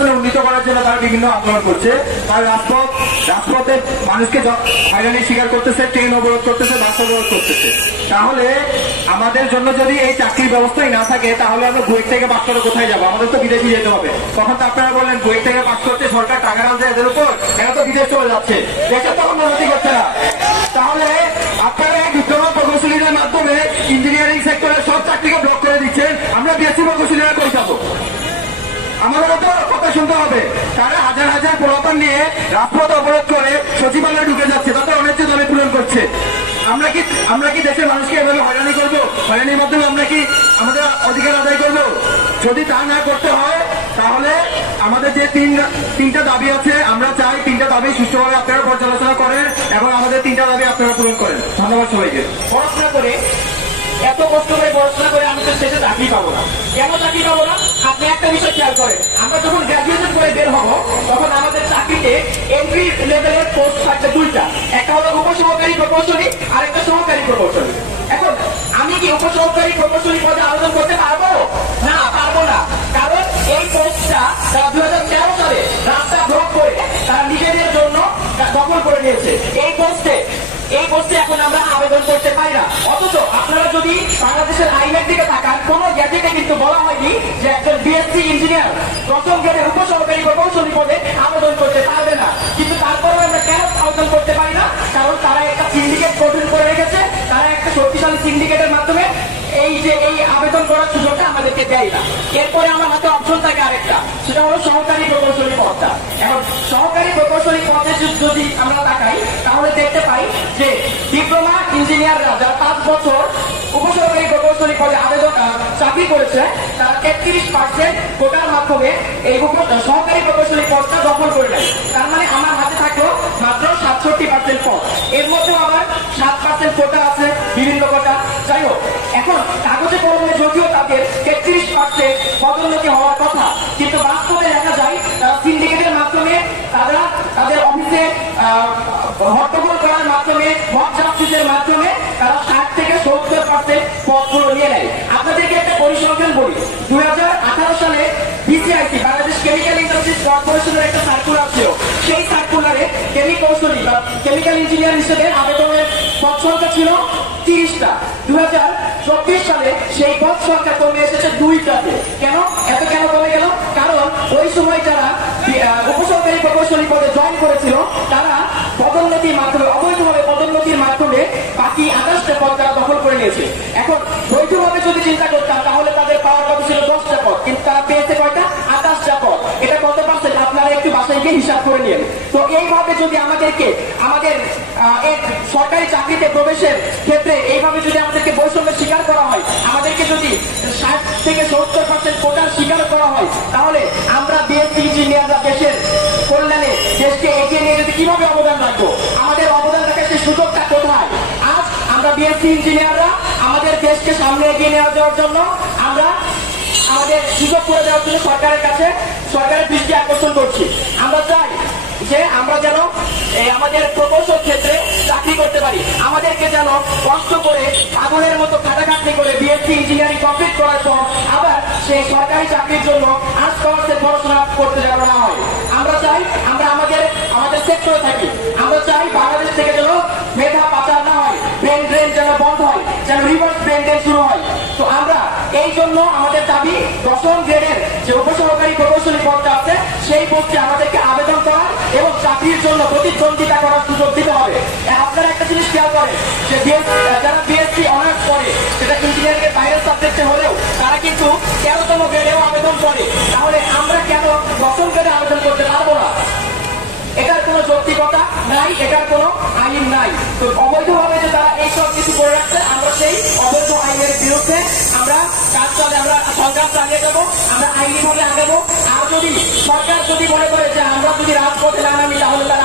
আসলে উন্নীত করার জন্য তারা বিভিন্ন আন্দোলন করছে। তারা রাজপথে মানুষকে হয়রানির শিকার করতেছে, ট্রেন অবরোধ করতেছে, বাস অবরোধ করতেছে। তাহলে আমাদের জন্য যদি এই চাকরির ব্যবস্থাই না থাকে, তাহলে আমরা বুয়েট থেকে পাস করে কোথায় যাবো? আমাদের তো বিদেশে যেতে হবে। তখন তো আপনারা বললেন বুয়েট থেকে পাস করতে সরকার টাকা রাখছে এদের উপর, এরা তো বিদেশ চলে যাচ্ছে, দেশের তখন উন্নতি করছে না। তাহলে আপনারা এই ডিপ্লোমা প্রকৌশলীদের মাধ্যমে ইঞ্জিনিয়ারিং সেক্টরের সব চাকরিকে ব্লক করে দিচ্ছেন, আমরা বিএসসি প্রকৌশলীরা করে যাবো। আমাদেরও তো কথা শুনতে হবে। তারা হাজার হাজার পোলাপান নিয়ে রাজপথ অবরোধ করে সচিবালয়ে ঢুকে যাচ্ছে, তাদের অনেক দলে পূরণ করছে। আমরা কি দেশের মানুষকে এভাবে হয়রানি করবো? হয়রানির মাধ্যমে আমরা কি আমাদের অধিকার আদায় করবো? যদি তা না করতে হয়, তাহলে আমাদের যে তিনটা দাবি আছে, আমরা চাই তিনটা দাবি সুষ্ঠুভাবে আপনারা পর্যালোচনা করেন এবং আমাদের তিনটা দাবি আপনারা পূরণ করেন। ধন্যবাদ সবাইকে। পড়াশোনা করে এত কষ্ট করে পড়াশোনা করে আমি তো শেষে চাকরি পাবো না। কেন চাকরি পাবো না? আপনি একটা বিষয় খেয়াল করেন, আমরা যখন গ্রাজুয়েশন করে বের হবো তখন আমাদের চাকরিতে এন্ট্রি লেভেলের পোস্ট থাকবে দুইটা, একটা হলো উপসহকারী প্রকৌশলী আর একটা সহকারী প্রকৌশলী। এখন আমি কি উপসহকারী প্রকৌশলী পদে আবেদন করতে পারবো? না, পারবো না। কারণ এই পোস্টটা তারা 2013 সালে রাস্তা ব্লক করে তারা নিজেদের জন্য দখল করে নিয়েছে। এই পোস্টে এখন আমরা আবেদন করতে পারি না। অথচ আপনারা যদি বাংলাদেশের আইনের দিকে তাকান, কোন গ্যাজেটে কিন্তু বলা হয়নি যে একজন বিএসসি ইঞ্জিনিয়ার প্রথম গ্রেডের উপসহকারী প্রকৌশলী পদে আবেদন করতে পারবে না। কিন্তু তারপরেও আমরা কেন আবেদন করতে পারি না? কারণ তারা একটা সিন্ডিকেট গঠন করে রেখেছে, তারা একটা শক্তিশালী সিন্ডিকেটের মাধ্যমে এই আবেদন করার সুযোগটা আমাদেরকে দেয় না। এরপরে আমার হাতে অপশন থাকে আরেকটা, সেটা হলো সহকারী প্রকৌশলী পদটা। এখন সহকারী প্রকৌশলী পদে যদি আমরা তাকাই, তাহলে দেখতে পাই যে ডিপ্লোমা ইঞ্জিনিয়াররা যারা 5 বছর উপসহকারী প্রকৌশলী পদে চাকরি করেছে, তারা 33% কোটার মাধ্যমে এই সহকারী প্রকৌশলী পদটা দখল করে নেয়। তার মানে আমার হাতে থাকলো মাত্র 67% পদ। এর মধ্যে আবার 7% কোটা আছে, বিভিন্ন কোটা। যাই হোক, এখন কাগজে কলমে যদিও তাদের 33% পদোন্নতি হওয়ার কথা, কিন্তু বাস্তবে দেখা যায় তারা সিন্ডিকেটের মাধ্যমে তাদের অফিসে হট্টগোল করার মাধ্যমে, মব জাস্টিসের মাধ্যমে তারা 60 থেকে 70% পদগুলো নিয়ে নেয়। আপনাদেরকে একটা পরিসংখ্যান বলি। 2018 সালে বিসিআইসি বাংলাদেশ কেমিক্যাল ইন্ডাস্ট্রিজ কর্পোরেশনের একটা সার্কুলার ছিল। সেই সার্কুলারে কেমিকৌশলী বা কেমিক্যাল ইঞ্জিনিয়ার হিসেবে আবেদনের পদ সংখ্যা ছিল 30টা। 2024 সালে সেই পদ সংখ্যা কমে এসেছে 2টাতে। কেন কমে গেল? কারণ ওই সময় যারা উপসহকারী প্রকৌশলী পদে জয়েন করেছিল, তারা পদোন্নতির মাধ্যমে, অবৈধভাবে পদোন্নতির মাধ্যমে বাকি 28টা পদ তারা দখল করে নিয়েছে। এখন বৈধভাবে যদি চিন্তা করতাম, তাহলে তাদের পাওয়ার কথা ছিল 10টা পদ, কিন্তু তারা পেয়েছে কয়টা? 28টা পদ। এটা কত পার্সেন্ট আপনারা একটু বাসায় গিয়ে হিসাব করে নিন। তো এইভাবে যদি আমাদের সরকারি চাকরিতে প্রবেশের ক্ষেত্রে এইভাবে যদি আমাদেরকে বৈষম্যের শিকার করা হয়, আমাদেরকে যদি 60 থেকে 70% কোটার শিকার করা হয়, তাহলে আমরা বিএসসি ইঞ্জিনিয়াররা দেশের কল্যাণে, দেশকে এগিয়ে নিয়ে যদি কিভাবে অবদান রাখবো? আমাদের অবদান রাখার সেই সুযোগটা কোথায়? আজ আমরা বিএসসি ইঞ্জিনিয়াররা আমাদের দেশকে সামনে এগিয়ে নিয়ে যাওয়ার জন্য আমরা আমাদের সুযোগ করে দেওয়ার জন্য সরকারের দৃষ্টি আকর্ষণ করছি। আমরা চাই যে আমরা যেন আমাদের প্রকৌশল ক্ষেত্রে চাকরি করতে পারি। আমাদেরকে যেন কষ্ট করে পাগলের মতো খাটাখাটনি করে বিএসসি ইঞ্জিনিয়ারিং কমপ্লিট করার পর আবার সেই সরকারি চাকরির জন্য আর্টস কমার্সে পড়াশোনা করতে যেন না হয়। আমরা চাই আমরা আমাদের সেক্টরে থাকি। আমরা চাই বাংলাদেশ থেকে যেন মেধা পাচার না হয়, ব্রেন ড্রেন যেন বন্ধ হয়, যেন রিভার্স ব্রেন ড্রেন শুরু হয়। তো আমরা এই জন্য আমাদের দাবি 10ম গ্রেডের যে উপসহকারী প্রকৌশলী পদটা আছে, সেই পদে আমাদেরকে আবেদন করার এবং চাকরির জন্য প্রতিদ্বন্দ্বিতা করার সুযোগ দিতে হবে। আপনারা একটা জিনিস খেয়াল করেন যে যারা বিএসসি অনার্স করে, সেটা ইঞ্জিনিয়ারিং এর বাইরের সাবজেক্টে হলেও তারা কিন্তু 13তম গ্রেডেও আবেদন করে। তাহলে আমরা কেন 10ম গ্রেডে আবেদন করতে পারবো না? এটার কোনো যৌক্তিকতা নাই, এটার কোনো আইন নাই। তো অবৈধভাবে যে তারা এইসব কিছু করে রাখছে, আমরা সেই অবৈধ আইনের বিরুদ্ধে আমরা সংগ্রাম চালিয়ে যাবো, আমরা আইনি ভাবে আগাবো। আর যদি সরকার যদি মনে করে যে আমরা যদি রাজপথে না নামি, তাহলে তারা